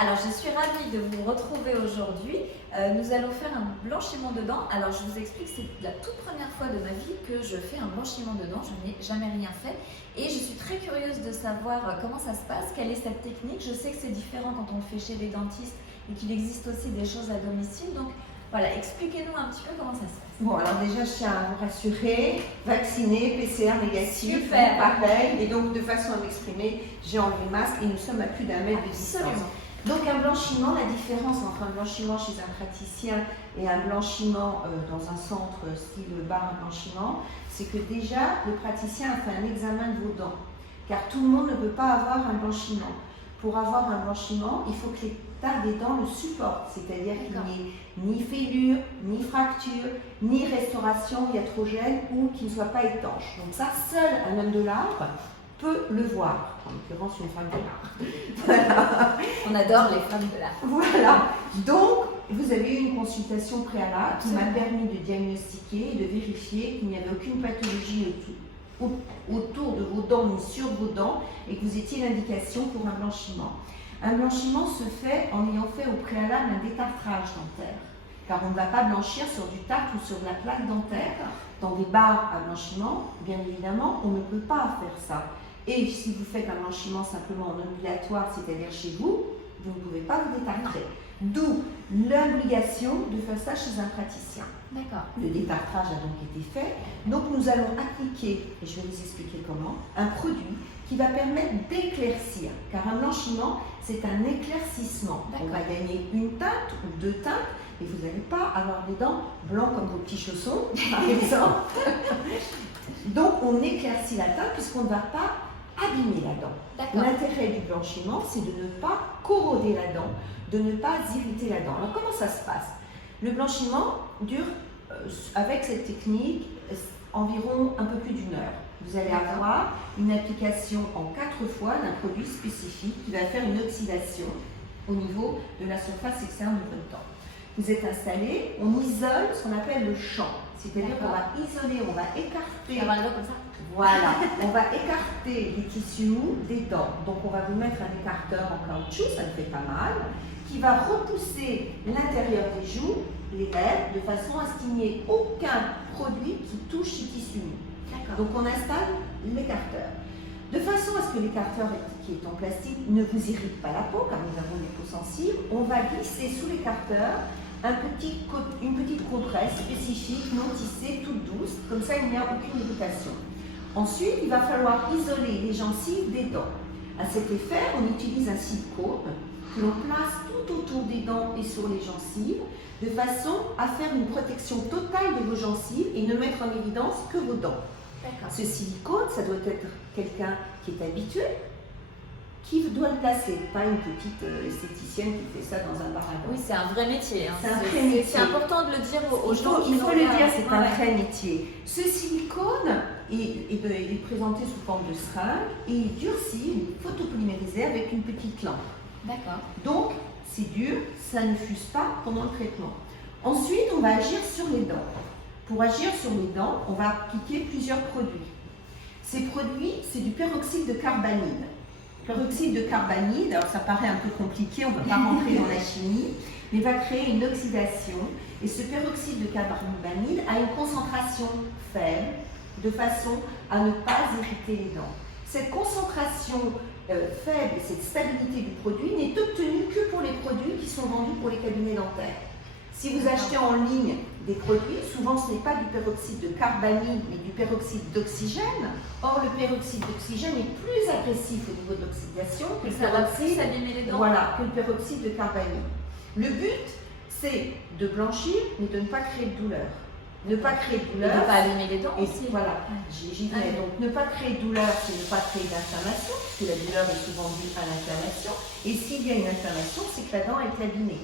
alors je suis ravie de vous retrouver aujourd'hui. Nous allons faire un blanchiment de dents. Alors je vous explique, c'est la toute première fois de ma vie que je fais un blanchiment de dents. Je n'ai jamais rien fait et je suis très curieuse de savoir comment ça se passe, quelle est cette technique. Je sais que c'est différent quand on le fait chez des dentistes et qu'il existe aussi des choses à domicile. Donc voilà, expliquez-nous un petit peu comment ça se passe. Bon, alors déjà, je tiens à vous rassurer, vacciné, PCR négatif, Super. pareil. Et donc, de façon à m'exprimer, j'ai enlevé le masque et nous sommes à plus d'un mètre de distance. Absolument. Donc, un blanchiment, la différence entre un blanchiment chez un praticien et un blanchiment dans un centre style bar à blanchiment, c'est que déjà, le praticien a fait un examen de vos dents. Car tout le monde ne peut pas avoir un blanchiment. Pour avoir un blanchiment, il faut que l'état des dents le supporte, c'est-à-dire qu'il n'y ait ni fêlure, ni fracture, ni restauration iatrogène ou qu'il ne soit pas étanche. Donc ça, seul un homme de l'art peut le voir, en l'occurrence une femme de l'art. Voilà. On adore les femmes de l'art. Voilà. Donc, vous avez eu une consultation préalable qui m'a permis de diagnostiquer et de vérifier qu'il n'y avait aucune pathologie autour de vos dents ni sur vos dents et que vous étiez l'indication pour un blanchiment. Un blanchiment se fait en ayant fait au préalable un détartrage dentaire, car on ne va pas blanchir sur du tartre ou sur de la plaque dentaire. Dans des bars à blanchiment, bien évidemment, on ne peut pas faire ça. Et si vous faites un blanchiment simplement en ambulatoire, c'est-à-dire chez vous, vous ne pouvez pas vous détartrer. D'où l'obligation de faire ça chez un praticien. D'accord. Le détartrage a donc été fait. Donc nous allons appliquer, et je vais vous expliquer comment, un produit qui va permettre d'éclaircir. Car un blanchiment, c'est un éclaircissement. On va gagner une teinte ou deux teintes, et vous n'allez pas avoir des dents blancs comme vos petits chaussons, par exemple. Donc on éclaircit la teinte puisqu'on ne va pas abîmer la dent. L'intérêt du blanchiment, c'est de ne pas corroder la dent, de ne pas irriter la dent. Alors comment ça se passe? Le blanchiment dure, avec cette technique, environ un peu plus d'une heure. Vous allez avoir une application en 4 fois d'un produit spécifique qui va faire une oxydation au niveau de la surface externe de votre dent. Vous êtes installé, on isole ce qu'on appelle le champ, c'est-à-dire qu'on va isoler, on va écarter. Ça va comme ça. Voilà, on va écarter les tissus mous des dents. Donc on va vous mettre un écarteur en caoutchouc, ça ne fait pas mal, qui va repousser l'intérieur des joues, les lèvres, de façon à ce qu'il n'y ait aucun produit qui touche ces tissus mous. Donc on installe l'écarteur. De façon à ce que l'écarteur qui est en plastique ne vous irrite pas la peau, car nous avons des peaux sensibles, on va glisser sous l'écarteur une petite compresse spécifique, non tissée, toute douce, comme ça il n'y a aucune irritation. Ensuite, il va falloir isoler les gencives des dents. À cet effet, on utilise un silicone que l'on place tout autour des dents et sur les gencives, de façon à faire une protection totale de vos gencives et ne mettre en évidence que vos dents. Ce silicone, ça doit être quelqu'un qui est habitué, qui doit le placer, pas une petite esthéticienne qui fait ça dans un bar à dents. Oui, c'est un vrai métier. Hein. C'est un vrai métier. C'est important de le dire aux gens. Il faut le dire, c'est un vrai métier. Ce silicone est présenté sous forme de seringue et il durcit, il est photopolymérisé avec une petite lampe. D'accord. Donc, c'est dur, ça ne fuse pas pendant le traitement. Ensuite, on va agir sur les dents. Pour agir sur les dents, on va appliquer plusieurs produits. Ces produits, c'est du peroxyde de carbamide. Peroxyde de carbamide, alors ça paraît un peu compliqué, on ne va pas rentrer dans la chimie, mais va créer une oxydation. Et ce peroxyde de carbamide a une concentration faible, de façon à ne pas irriter les dents. Cette concentration faible et cette stabilité du produit n'est obtenue que pour les produits qui sont vendus pour les cabinets dentaires. Si vous achetez en ligne des produits, souvent ce n'est pas du peroxyde de carbamide, mais du peroxyde d'oxygène. Or, le peroxyde d'oxygène est plus agressif au niveau de l'oxydation que le peroxyde, que le peroxyde de carbamide. Le but, c'est de blanchir, mais de ne pas créer de douleur. Ne pas créer de douleur. Et de ne pas abîmer les dents et aussi. Voilà, j'y viens. Donc, ne pas créer de douleur, c'est ne pas créer d'inflammation, puisque la douleur est souvent due à l'inflammation. Et s'il y a une inflammation, c'est que la dent est abîmée.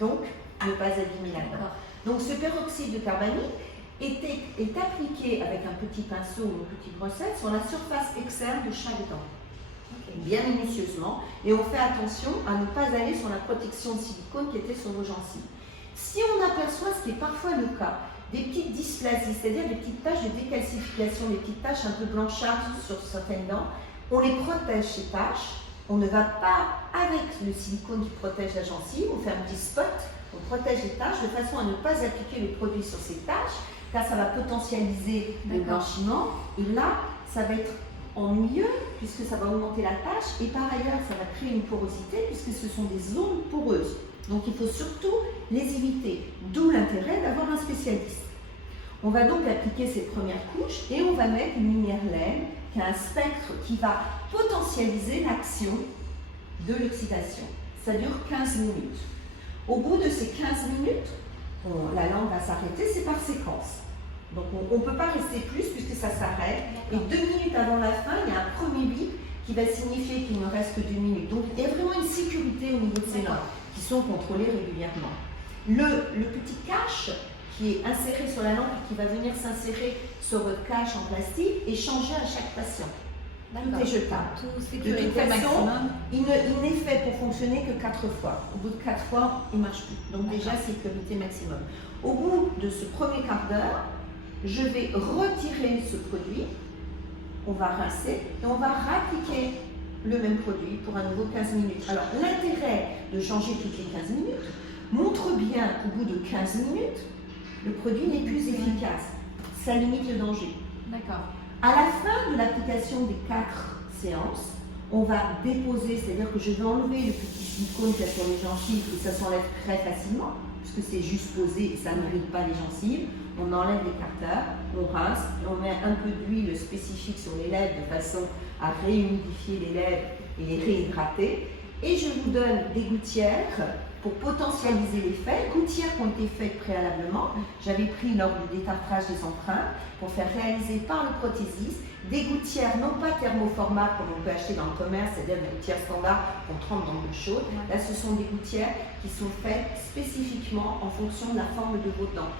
Donc, ne pas abîmer la dent. Donc, ce peroxyde de carbamide est appliqué avec un petit pinceau ou une petite brossette sur la surface externe de chaque dent. Bien minutieusement. Et on fait attention à ne pas aller sur la protection de silicone qui était sur vos gencives. Si on aperçoit, ce qui est parfois le cas, des petites dysplasies, c'est-à-dire des petites taches de décalcification, des petites taches un peu blanchâtres sur certaines dents, on les protège ces taches On ne va pas, avec le silicone qui protège la gencive, on fait un petit spot, on protège les taches de façon à ne pas appliquer le produit sur ces taches, car ça va potentialiser le blanchiment. Et là, ça va être ennuyeux, puisque ça va augmenter la tache, et par ailleurs, ça va créer une porosité, puisque ce sont des zones poreuses. Donc il faut surtout les éviter, d'où l'intérêt d'avoir un spécialiste. On va donc appliquer ces premières couches et on va mettre une lumière LED qui a un spectre qui va potentialiser l'action de l'oxydation. Ça dure 15 minutes. Au bout de ces 15 minutes, la lampe va s'arrêter, c'est par séquence. Donc on ne peut pas rester plus puisque ça s'arrête. Et 2 minutes avant la fin, il y a un premier bip qui va signifier qu'il ne reste que 2 minutes. Donc il y a vraiment une sécurité au niveau de ces lampes qui sont contrôlées régulièrement. Le petit cache qui est inséré sur la lampe et qui va venir s'insérer sur votre cache en plastique et changer à chaque patient. Tout est jetable. De toute façon, il n'est fait pour fonctionner que 4 fois. Au bout de 4 fois, il ne marche plus. Donc déjà, sécurité maximum. Au bout de ce premier quart d'heure, je vais retirer ce produit, on va rincer et on va réappliquer le même produit pour un nouveau 15 minutes. Alors l'intérêt de changer toutes les 15 minutes montre bien qu'au bout de 15 minutes, le produit n'est plus efficace. Ça limite le danger. D'accord. À la fin de l'application des 4 séances, on va déposer, c'est-à-dire que je vais enlever le petit silicone qu'il y a sur les gencives et ça s'enlève très facilement, puisque c'est juste posé et ça n'irrite pas les gencives. On enlève l'écarteur, on rince et on met un peu d'huile spécifique sur les lèvres de façon à réhumidifier les lèvres et les réhydrater. Et je vous donne des gouttières pour potentialiser l'effet, gouttières qui ont été faites préalablement. J'avais pris lors du détartrage des empreintes pour faire réaliser par le prothésiste des gouttières non pas thermoformat comme on peut acheter dans le commerce, c'est-à-dire des gouttières standards qu'on trempe dans l'eau chaude. Là, ce sont des gouttières qui sont faites spécifiquement en fonction de la forme de vos dents.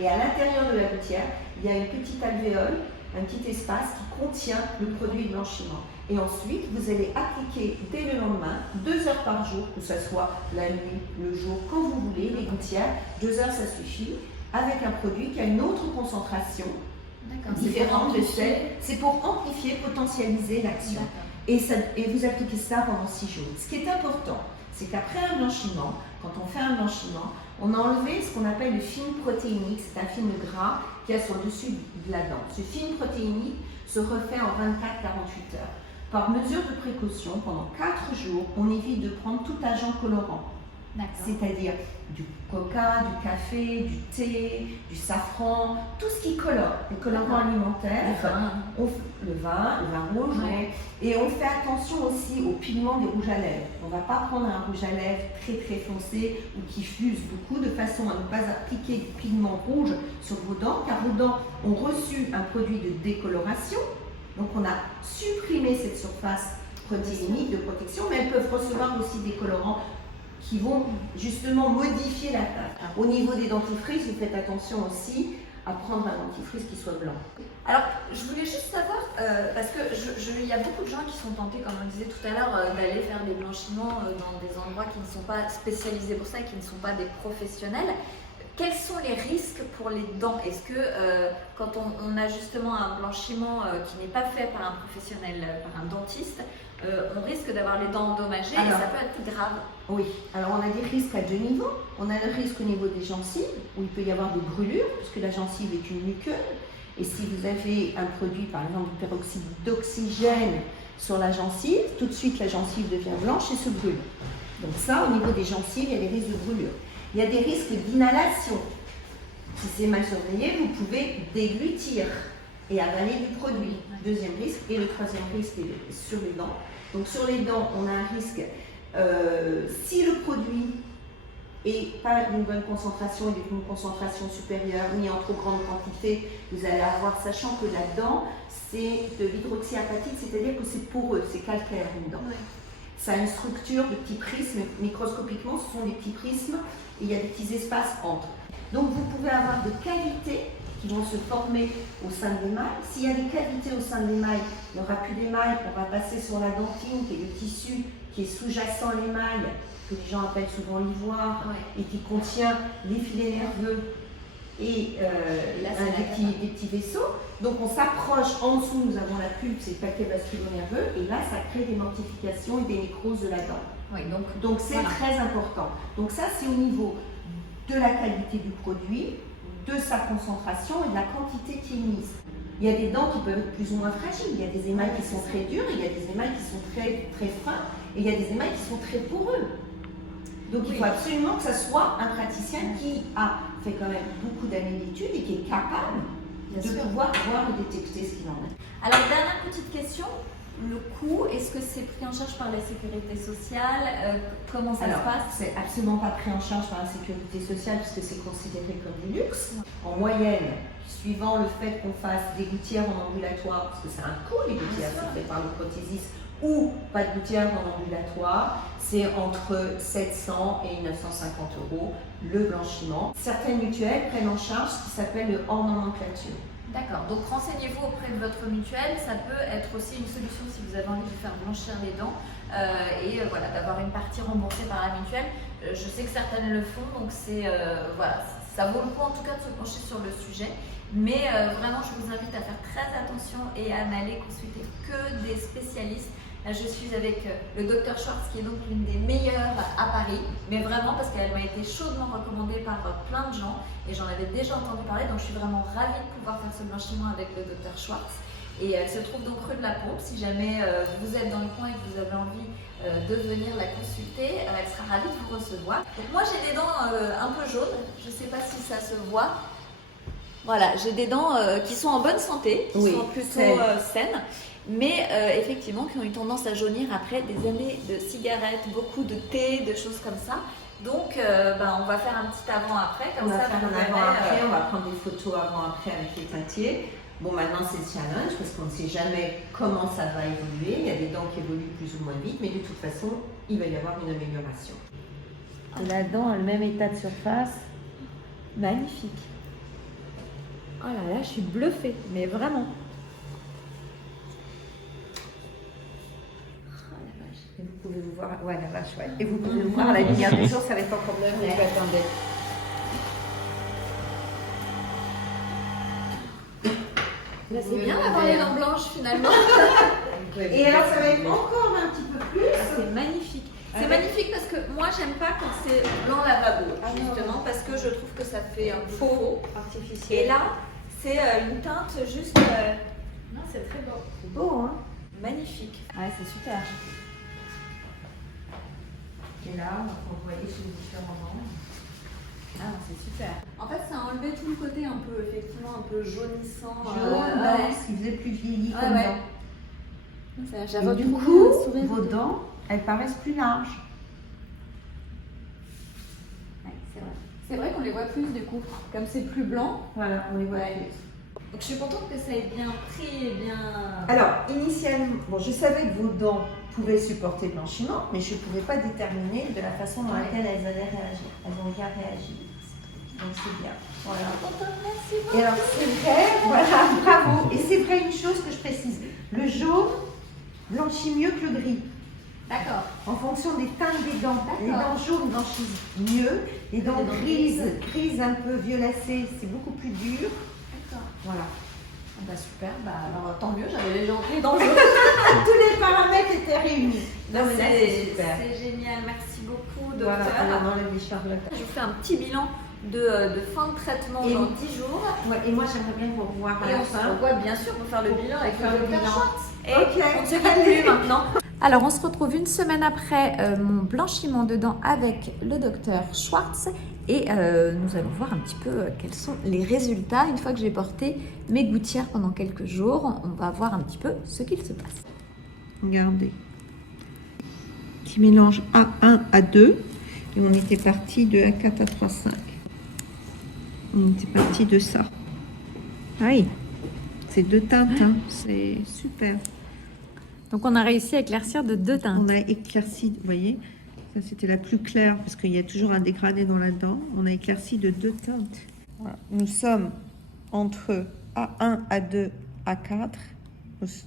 Et à l'intérieur de la gouttière, il y a une petite alvéole, un petit espace qui contient le produit de blanchiment. Et ensuite, vous allez appliquer dès le lendemain, 2 heures par jour, que ce soit la nuit, le jour, quand vous voulez, les gouttières, 2 heures ça suffit, avec un produit qui a une autre concentration différente de celle. C'est pour amplifier, potentialiser l'action. Et vous appliquez ça pendant 6 jours. Ce qui est important, c'est qu'après un blanchiment, quand on fait un blanchiment, on a enlevé ce qu'on appelle le film protéinique, c'est un film gras qui est sur le dessus de la dent. Ce film protéinique se refait en 24-48 heures. Par mesure de précaution, pendant 4 jours, on évite de prendre tout agent colorant. C'est-à-dire du coca, du café, du thé, du safran, tout ce qui colore, les colorants alimentaires, le vin rouge, et on fait attention aussi au pigment des rouges à lèvres. On ne va pas prendre un rouge à lèvres très très foncé ou qui fuse beaucoup de façon à ne pas appliquer du pigment rouge sur vos dents, car vos dents ont reçu un produit de décoloration. Donc on a supprimé cette surface protéinique de protection, mais elles peuvent recevoir aussi des colorants qui vont justement modifier la teinte. Au niveau des dentifrices, vous faites attention aussi à prendre un dentifrice qui soit blanc. Alors, je voulais juste savoir, parce que il y a beaucoup de gens qui sont tentés, comme on disait tout à l'heure, d'aller faire des blanchiments dans des endroits qui ne sont pas spécialisés pour ça et qui ne sont pas des professionnels. Quels sont les risques pour les dents? Est-ce que quand on a justement un blanchiment qui n'est pas fait par un professionnel, par un dentiste, on risque d'avoir les dents endommagées et ça peut être plus grave? Oui, alors on a des risques à 2 niveaux. On a le risque au niveau des gencives, où il peut y avoir des brûlures, puisque la gencive est une muqueuse. Et si vous avez un produit, par exemple du peroxyde d'oxygène sur la gencive, tout de suite la gencive devient blanche et se brûle. Donc ça, au niveau des gencives, il y a des risques de brûlure. Il y a des risques d'inhalation. Si c'est mal surveillé, vous pouvez déglutir et avaler du produit. Deuxième risque. Et le troisième risque est sur les dents. Donc sur les dents, on a un risque, si le produit n'est pas d'une bonne concentration, il est d'une concentration supérieure, ni en trop grande quantité, vous allez avoir, sachant que la dent, c'est de l'hydroxyapatite, c'est-à-dire que c'est poreux, c'est calcaire une dent. Oui. Ça a une structure de petits prismes, microscopiquement ce sont des petits prismes et il y a des petits espaces entre. Donc vous pouvez avoir des cavités qui vont se former au sein de l'émail. S'il y a des cavités au sein de l'émail, il n'y aura plus d'émail, on va passer sur la dentine qui est le tissu qui est sous-jacent à l'émail, que les gens appellent souvent l'ivoire, et qui contient les filets nerveux et Là, c'est des petits vaisseaux. Donc on s'approche, en dessous nous avons la pulpe, c'est le paquet vasculo-nerveux, et là ça crée des mortifications et des nécroses de la dent. Oui, Donc c'est voilà. très important. Donc ça c'est au niveau de la qualité du produit, de sa concentration et de la quantité qui est mise. Il y a des dents qui peuvent être plus ou moins fragiles, il y a des émails qui sont très durs, il y a des émails qui sont très, très fins, et il y a des émails qui sont très poreux. Donc il faut absolument que ce soit un praticien qui a fait quand même beaucoup d'années d'études et qui est capable de pouvoir voir et détecter ce qu'il en est. Alors, dernière petite question. Le coût, est-ce que c'est pris en charge par la sécurité sociale? Comment ça se passe? C'est absolument pas pris en charge par la sécurité sociale puisque c'est considéré comme du luxe. En moyenne, suivant le fait qu'on fasse des gouttières en ambulatoire, parce que c'est un coût les gouttières, c'est fait par le prothésiste, ou pas de gouttières en ambulatoire, c'est entre 700 et 950 € le blanchiment. Certaines mutuelles prennent en charge ce qui s'appelle le hors nomenclature. D'accord, donc renseignez-vous auprès de votre mutuelle, ça peut être aussi une solution si vous avez envie de faire blanchir les dents voilà, d'avoir une partie remboursée par la mutuelle. Je sais que certaines le font, donc voilà, ça vaut le coup en tout cas de se pencher sur le sujet. Mais vraiment, je vous invite à faire très attention et à n'aller consulter que des spécialistes. Là, je suis avec le Dr Schwartz, qui est donc l'une des meilleures à Paris, mais vraiment parce qu'elle m'a été chaudement recommandée par plein de gens et j'en avais déjà entendu parler, donc je suis vraiment ravie de pouvoir faire ce blanchiment avec le Dr Schwartz. Et elle se trouve donc rue de la Pompe. Si jamais vous êtes dans le coin et que vous avez envie de venir la consulter, elle sera ravie de vous recevoir. Donc moi, j'ai des dents un peu jaunes, je ne sais pas si ça se voit. Voilà, j'ai des dents qui sont en bonne santé, qui sont plutôt saines, mais effectivement qui ont eu tendance à jaunir après des années de cigarettes, beaucoup de thé, de choses comme ça. Donc on va faire un petit avant-après, comme ça. On va faire un avant-après, on va prendre des photos avant-après avec les teintiers. Bon, maintenant c'est le challenge parce qu'on ne sait jamais comment ça va évoluer. Il y a des dents qui évoluent plus ou moins vite, mais de toute façon, il va y avoir une amélioration. La dent a le même état de surface. Magnifique. Oh là là, je suis bluffée, mais vraiment. Et vous pouvez vous voir, ouais, la vache, ouais. Et vous pouvez vous voir à la lumière du jour, ça va être encore mieux. Ouais. Attendez. Là, c'est bien d'avoir les dents blanches finalement. Et alors, ça va être encore un petit peu plus. C'est magnifique. C'est magnifique parce que moi, j'aime pas quand c'est blanc lavabo, justement, parce que je trouve que ça fait un faux artificiel. Et là, c'est une teinte juste. Non, c'est très beau. C'est beau, hein? Magnifique. Ouais, c'est super. Et là, on va envoyer sur les différents angles. Ah, c'est super. En fait, ça a enlevé tout le côté un peu, effectivement, un peu jaunissant. Jaune, ce qui faisait plus vieilli comme dents. J'avais du coup, vos dents, elles paraissent plus larges. Ouais, c'est vrai. C'est vrai qu'on les voit plus du coup. Comme c'est plus blanc. Voilà, on les voit Ouais. plus. Donc je suis contente que ça ait bien pris et bien. Alors, initialement, bon, je savais que vos dents pouvaient supporter le blanchiment, mais je ne pouvais pas déterminer de la façon dans laquelle elles allaient réagir. Elles ont bien réagi. Donc c'est bien. Voilà. Merci beaucoup. Et alors c'est vrai, voilà, bravo. Et c'est vrai une chose que je précise, le jaune blanchit mieux que le gris. D'accord. En fonction des teintes des dents. Les D'accord. dents jaunes blanchissent mieux, les dents grises un peu violacées, c'est beaucoup plus dur. D'accord. Voilà. Bah super, alors tant mieux, j'avais les gens pris dans le jeu. Tous les paramètres étaient réunis. Non, mais là, c'est super. C'est génial, merci beaucoup docteur. Voilà, alors on enlève les Charlotte. Je vous fais un petit bilan de fin de traitement Et dans 10 jours. Ouais, et moi j'aimerais bien vous revoir à Et la on se fin. revoit bien sûr pour faire le bilan avec faire le le docteur bilan. Schwartz. Et Ok. on ne se quitte plus maintenant. Alors on se retrouve une semaine après mon blanchiment de dents avec le docteur Schwartz et nous allons voir un petit peu quels sont les résultats. Une fois que j'ai porté mes gouttières pendant quelques jours, on va voir un petit peu ce qu'il se passe. Regardez. Petit mélange A1, A2. Et on était parti de A4 à 3, 5. On était parti de ça. Ah oui, c'est deux teintes, hein. C'est super. Donc on a réussi à éclaircir de 2 teintes. On a éclairci, vous voyez, ça c'était la plus claire parce qu'il y a toujours un dégradé dans la dent. On a éclairci de 2 teintes. Voilà. Nous sommes entre A1, A2, A4.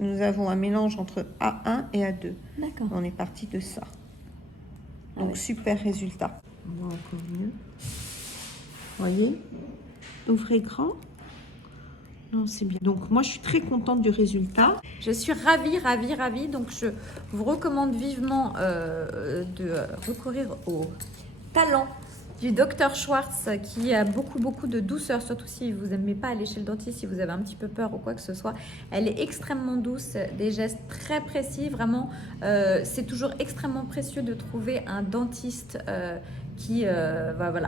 Nous avons un mélange entre A1 et A2. D'accord. On est parti de ça. Donc ouais. super résultat. On voit encore mieux. Vous voyez, Ouvrez grand. Non, c'est bien. Donc, moi, je suis très contente du résultat. Je suis ravie. Donc, je vous recommande vivement de recourir au talent du docteur Schwartz qui a beaucoup de douceur, surtout si vous n'aimez pas aller chez le dentiste, si vous avez un petit peu peur ou quoi que ce soit. Elle est extrêmement douce, des gestes très précis. Vraiment, c'est toujours extrêmement précieux de trouver un dentiste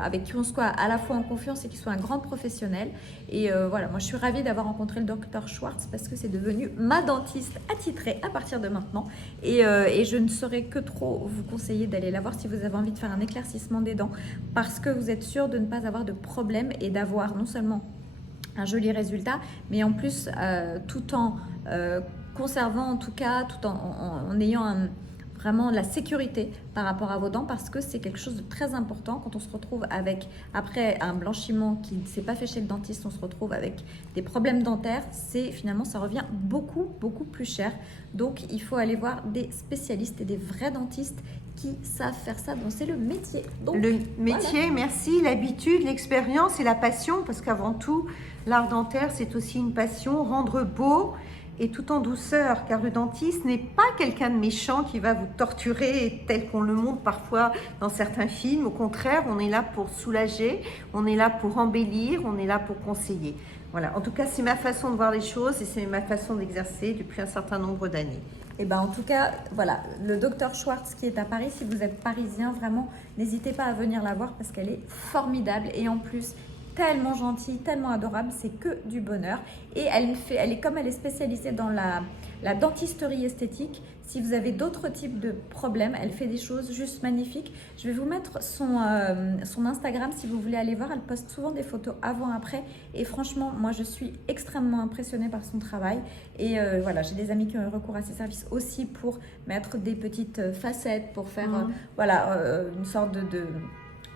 avec qui on soit à la fois en confiance et qui soit un grand professionnel. Et voilà, moi je suis ravie d'avoir rencontré le docteur Schwartz parce que c'est devenu ma dentiste attitrée à partir de maintenant. Et je ne saurais que trop vous conseiller d'aller la voir si vous avez envie de faire un éclaircissement des dents parce que vous êtes sûr de ne pas avoir de problème et d'avoir non seulement un joli résultat, mais en plus tout en conservant en tout cas, tout en ayant vraiment la sécurité par rapport à vos dents parce que c'est quelque chose de très important quand on se retrouve avec, après un blanchiment qui ne s'est pas fait chez le dentiste, on se retrouve avec des problèmes dentaires, finalement ça revient beaucoup plus cher. Donc il faut aller voir des spécialistes et des vrais dentistes qui savent faire ça, donc c'est le métier. Donc, le métier, voilà. Merci, l'habitude, l'expérience et la passion, parce qu'avant tout, l'art dentaire, c'est aussi une passion, rendre beau et tout en douceur, car le dentiste n'est pas quelqu'un de méchant qui va vous torturer tel qu'on le montre parfois dans certains films. Au contraire, on est là pour soulager, on est là pour embellir, on est là pour conseiller. Voilà, en tout cas, c'est ma façon de voir les choses et c'est ma façon d'exercer depuis un certain nombre d'années. Et ben en tout cas, voilà, le docteur Schwartz qui est à Paris, si vous êtes parisien, vraiment, n'hésitez pas à venir la voir parce qu'elle est formidable et en plus, tellement gentille, tellement adorable, c'est que du bonheur. Et comme elle est spécialisée dans la dentisterie esthétique, si vous avez d'autres types de problèmes, elle fait des choses juste magnifiques. Je vais vous mettre son Instagram si vous voulez aller voir. Elle poste souvent des photos avant-après. Et franchement, moi, je suis extrêmement impressionnée par son travail. Et voilà, j'ai des amis qui ont eu recours à ses services aussi pour mettre des petites facettes, pour faire une sorte de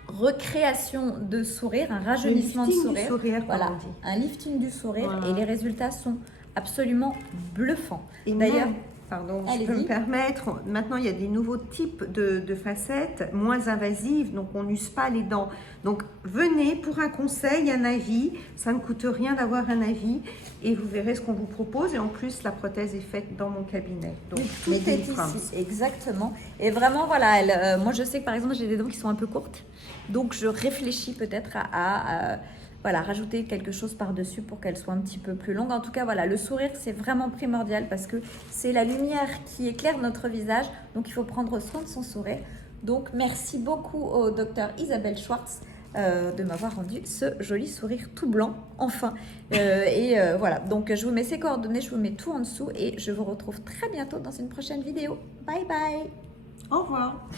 recréation de sourire, un rajeunissement de sourire, voilà, un lifting du sourire, voilà. Et les résultats sont absolument bluffants. Et d'ailleurs, pardon, je peux me permettre, maintenant il y a des nouveaux types de facettes moins invasives, donc on n'use pas les dents. Donc venez pour un conseil, un avis, ça ne coûte rien d'avoir un avis et vous verrez ce qu'on vous propose. Et en plus, la prothèse est faite dans mon cabinet. Donc tout est ici, exactement. Et vraiment, voilà, moi je sais que par exemple, j'ai des dents qui sont un peu courtes, donc je réfléchis peut-être à rajouter quelque chose par-dessus pour qu'elle soit un petit peu plus longue. En tout cas, voilà, le sourire, c'est vraiment primordial parce que c'est la lumière qui éclaire notre visage. Donc, il faut prendre soin de son sourire. Donc, merci beaucoup au docteur Isabelle Schwartz de m'avoir rendu ce joli sourire tout blanc, enfin. Voilà, donc je vous mets ses coordonnées, je vous mets tout en dessous et je vous retrouve très bientôt dans une prochaine vidéo. Bye bye. Au revoir.